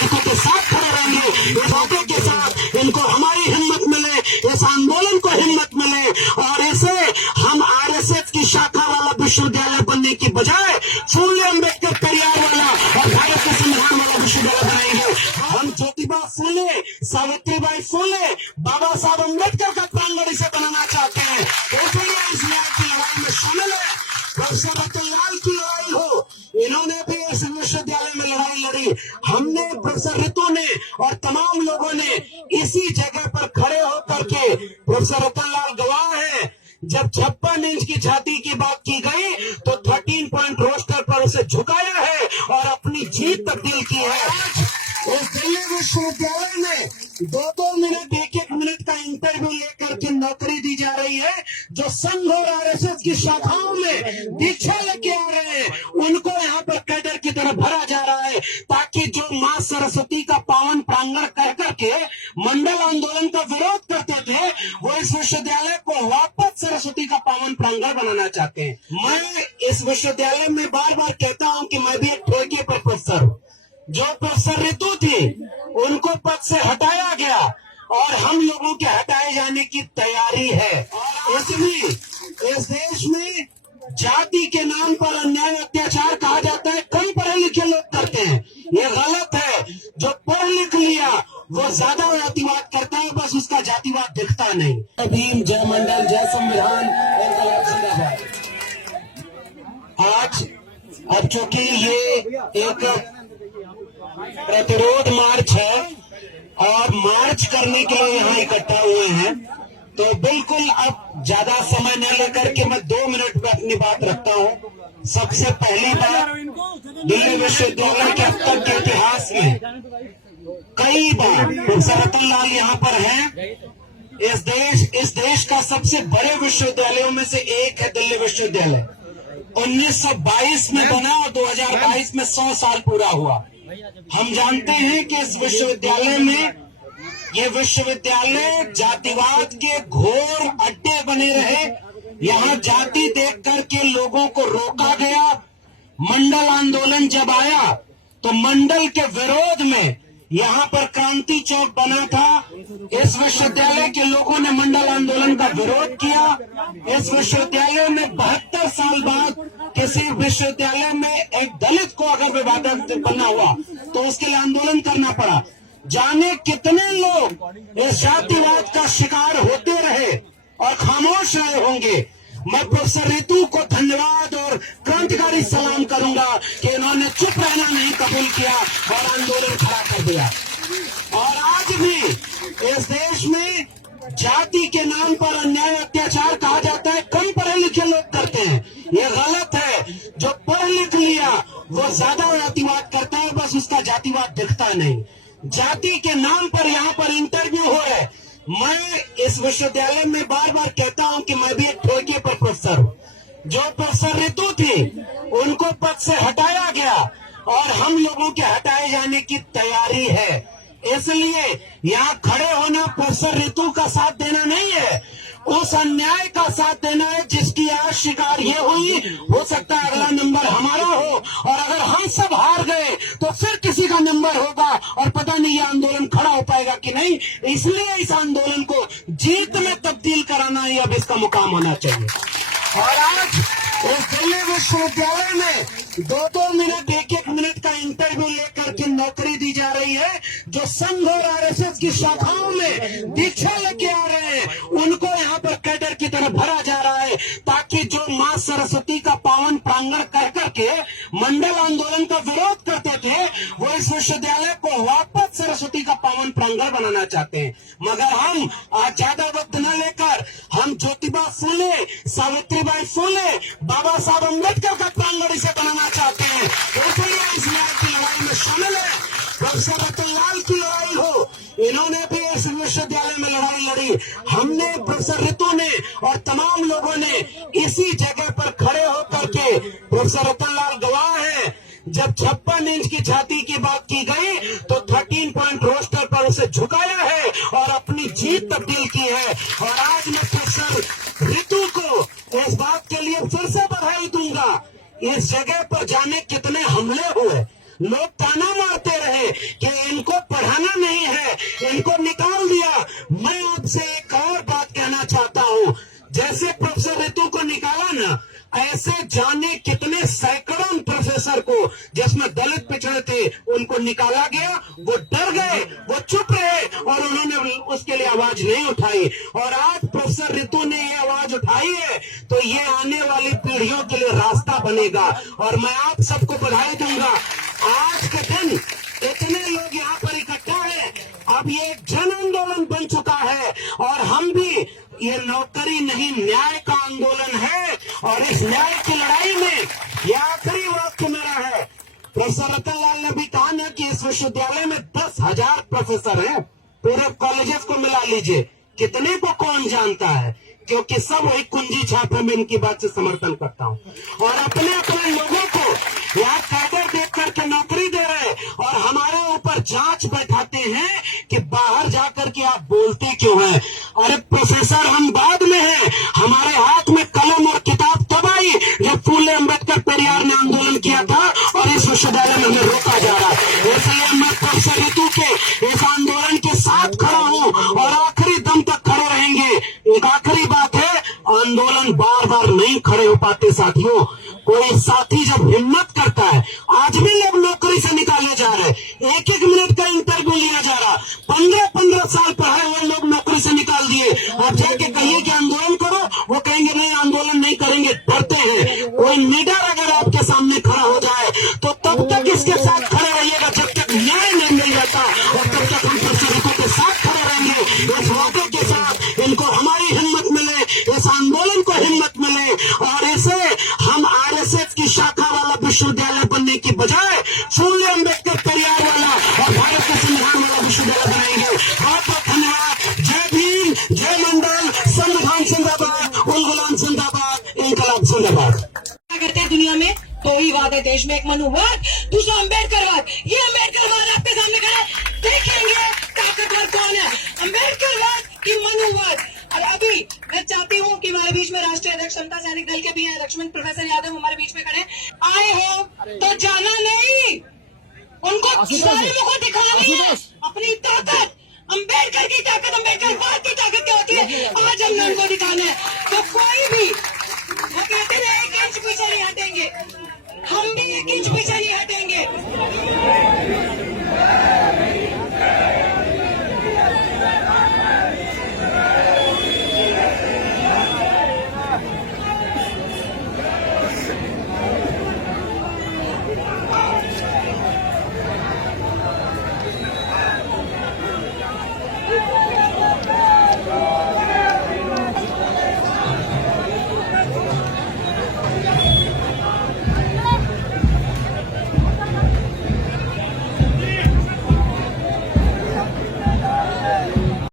लड़कों के साथ खड़े रहेंगे। इस मौके के साथ इनको हमारी हिम्मत मिले, इस आंदोलन को हिम्मत मिले और इसे हम आरएसएस की शाखा वाला विश्वविद्यालय बनने की बजाय फूले अम्बेडकर परिवार वाला और भारत के संविधान वाला विश्वविद्यालय बनाएंगे। हम ज्योतिबा फूले, सावित्रीबाई फूले, बाबा साहब अम्बेडकर का प्रांगण इसे बनाना चाहते हैं। इसलिए इस न्याय की लड़ाई में शामिल है। प्रोफेसर रतनलाल की लड़ाई हो, इन्होंने भी इस विश्वविद्यालय में लड़ाई लड़ी, हमने प्रोफेसर ऋतु ने और तमाम लोगों ने इसी जगह पर खड़े होकर के, प्रोफेसर रतनलाल गवाह है, जब 56 इंच की छाती की बात की गई तो 13 पॉइंट रोस्टर पर उसे झुकाया है और अपनी जीत तब्दील की है। इस दिल्ली विश्वविद्यालय में 2-2 मिनट, 1-1 मिनट का इंटरव्यू लेकर के नौकरी दी जा रही है। जो संघ और आरएसएस की शाखाओं में दीक्षा लेके आ रहे हैं, उनको यहाँ पर कैडर की तरह भरा जा रहा है, ताकि जो माँ सरस्वती का पावन प्रांगण कह करके मंडल आंदोलन का विरोध करते थे, वो इस विश्वविद्यालय को वापस सरस्वती का पावन प्रांगण बनाना चाहते हैं। मैं इस विश्वविद्यालय में बार बार कहता हूँ कि मैं भी एक ठेके पर प्रोफेसर हूँ। जो प्रोफेसर ऋतु थी उनको पद से हटाया गया और हम लोगों के हटाए जाने की तैयारी है। इसलिए इस देश में जाति के नाम पर अन्याय अत्याचार कहा जाता है, कई पढ़े लिखे लोग करते हैं, ये गलत है। जो पढ़ लिख लिया वो ज्यादा जातिवाद करता है, बस उसका जातिवाद दिखता नहीं। भीम, जय मंडल, जय संविधान, आज अब चूंकि ये एक प्रतिरोध मार्च है और मार्च करने के लिए यहाँ इकट्ठा हुए हैं, तो बिल्कुल अब ज्यादा समय न लेकर के मैं 2 मिनट में अपनी बात रखता हूँ। सबसे पहली बात, दिल्ली विश्वविद्यालय के अब तक के इतिहास में कई बार प्रोफेसर रतनलाल यहाँ पर हैं। इस देश का सबसे बड़े विश्वविद्यालयों में से एक है दिल्ली विश्वविद्यालय। 1922 में बना और 2022 में 100 साल पूरा हुआ। हम जानते हैं कि इस विश्वविद्यालय में, ये विश्वविद्यालय जातिवाद के घोर अड्डे बने रहे। यहाँ जाति देख करके लोगों को रोका गया। मंडल आंदोलन जब आया तो मंडल के विरोध में यहाँ पर क्रांति चौक बना था। इस विश्वविद्यालय के लोगों ने मंडल आंदोलन का विरोध किया। इस विश्वविद्यालय में 72 साल बाद किसी विश्वविद्यालय में एक दलित को अगर विवादक बनना हुआ तो उसके लिए आंदोलन करना पड़ा। जाने कितने लोग इस जातिवाद का शिकार होते रहे और खामोश रहे होंगे। मैं प्रोफेसर ऋतु को धन्यवाद और क्रांतिकारी सलाम करूंगा कि इन्होंने चुप रहना नहीं कबूल किया और आंदोलन खड़ा कर दिया। और आज भी इस देश में जाति के नाम पर अन्याय अत्याचार कहा जाता है, कई पढ़े लिखे लोग करते हैं, ये गलत है। जो पढ़ लिख लिया वो ज्यादा जातिवाद करता है, बस उसका जातिवाद दिखता नहीं। जाति के नाम पर यहाँ पर इंटरव्यू हो रहे। मैं इस विश्वविद्यालय में बार बार कहता हूँ कि मैं भी एक ठेके पर प्रोफेसर हूँ। जो प्रोफेसर ऋतु थी उनको पद से हटाया गया और हम लोगों के हटाए जाने की तैयारी है। इसलिए यहाँ खड़े होना प्रोफेसर ऋतु का साथ देना नहीं है, उस अन्याय का साथ देना है जिसकी आज शिकार ये हुई। हो सकता है अगला नंबर हमारा हो और अगर हम सब हार गए तो फिर किसी का नंबर होगा और पता नहीं ये आंदोलन खड़ा हो पाएगा कि नहीं। इसलिए इस आंदोलन को जीत में तब्दील कराना ही अब इसका मुकाम होना चाहिए। और आज इस दिल्ली विश्वविद्यालय में 2-2 मिनट, 1-1 मिनट का इंटरव्यू लेकर के नौकरी दी जा रही है। जो संघ और आरएसएस की शाखाओं में दीक्षा लेके आ रहे हैं, उनको यहाँ पर कैडर की तरह भरा जा रहा है, ताकि जो माँ सरस्वती का पावन प्रांगण कह करके मंडल आंदोलन का विरोध करते थे, वो इस विश्वविद्यालय को वापस सरस्वती का पावन प्रांगण बनाना चाहते हैं। मगर हम आज ज्यादा वक्त न लेकर हम ज्योतिबा फूले, सावित्रीबाई फूले, बाबा साहब अम्बेडकर का प्रांगण इसे बनाना चाहते हैं। इसलिए इस न्याय की लड़ाई में शामिल है। प्रोफेसर रतनलाल की लड़ाई हो, इन्होंने भी इस विश्वविद्यालय में लड़ाई लड़ी, हमने प्रोफेसर ऋतु ने और तमाम लोगों ने इसी जगह पर खड़े होकर के, प्रोफेसर रतनलाल गवाह है, जब 56 इंच की छाती की बात की गई तो 13 पॉइंट रोस्टर पर उसे झुकाया है और अपनी जीत तब्दील की है। और आज मैं प्रोफेसर ऋतु को इस बात के लिए फिर से बधाई दूंगा। इस जगह पर जाने कितने हमले हुए, लोग ताना मारते रहे कि जिनको निकाला गया वो डर गए, वो चुप रहे और उन्होंने उसके लिए आवाज नहीं उठाई। और आज प्रोफेसर रितु ने ये आवाज उठाई है तो ये आने वाली पीढ़ियों के लिए रास्ता बनेगा। और मैं आप सबको बधाई दूंगा, आज के दिन इतने लोग यहाँ पर इकट्ठा है, अब ये एक जन आंदोलन बन चुका है। और हम भी, ये नौकरी नहीं न्याय का आंदोलन है और इस न्याय की लड़ाई में ये आखिरी वाक्य मेरा है। प्रोफेसर रतनलाल ने भी कहा ना कि इस विश्वविद्यालय में 10,000 प्रोफेसर हैं, पूरे कॉलेजेस को मिला लीजिए, कितने को कौन जानता है, क्योंकि सब वही कुंजी छापे में इनकी बात से समर्थन करता हूं। और अपने अपने लोगों को यहाँ कैडर देख करके नौकरी दे रहे और हमारे ऊपर जांच बैठाते हैं कि बाहर जाकर के आप बोलते क्यों हैं। अरे प्रोफेसर हम बाद में हैं, हमारे हाथ में कलम और किताब तब आई जब फूले अम्बेडकर पेरियार ने आंदोलन किया था और इस विश्वविद्यालय में हमें रोका जा रहा है। इसलिए मैं प्रोफेसर रितु के इस आंदोलन के साथ खड़ा हूं और आखिरी दम तक खड़े रहेंगे। एक आखिरी बात है, आंदोलन बार बार नहीं खड़े हो पाते साथियों। कोई साथी जब हिम्मत करता है, आज भी लोग नौकरी से निकाले जा रहे, एक एक मिनट का इंटरव्यू लिया जा रहा, 15-15 साल पढ़े हुए लोग नौकरी से निकाल दिए। आप जाके कहिए कि आंदोलन करो, वो कहेंगे नहीं आंदोलन नहीं करेंगे, डरते हैं। कोई लीडर अगर आपके सामने खड़ा हो जाए तो तब तक इसके साथ खड़े रहिएगा जब तक न्याय नहीं मिल जाता, और तब तक हम प्रोफेसरों के साथ खड़े रहेंगे। इस वादे के साथ इनको हमारी हिम्मत मिले, इस आंदोलन को हिम्मत मिले और इसे हम आरएसएस की शाखा वाला विश्वविद्यालय बनने की बजाय फूले अम्बेडकर पेरियार वाला और भारत के संविधान वाला विश्वविद्यालय बनाएंगे। बहुत बहुत धन्यवाद। जय भीम, जय मंडल, संविधान जिंदाबाद, उलगुलाम जिंदाबाद, इंकलाब जिंदाबाद। करते हैं दुनिया में दो ही वाद है देश में, एक मनुवाद, दूसरा अम्बेडकरवाद। ये अम्बेडकरवाद आपके सामने खड़ा, देखेंगे ताकतवर कौन है, अम्बेडकरवाद की मनुवाद। और अभी मैं चाहती हूँ कि हमारे बीच में राष्ट्रीय अध्यक्ष समता सैनिक दल के भी हैं, लक्ष्मण प्रोफेसर यादव हमारे बीच में खड़े। आए हो तो जाना नहीं, उनको सारे को दिखाना नहीं है अपनी ताकत, अम्बेडकर की ताकत, अम्बेडकरवाद की ताकत क्या होती है, आज हमने उनको दिखाना है। तो कोई भी, वो कहते हैं 1 इंच पीछे नहीं हटेंगे, हम भी 1 इंच पीछे नहीं हटेंगे।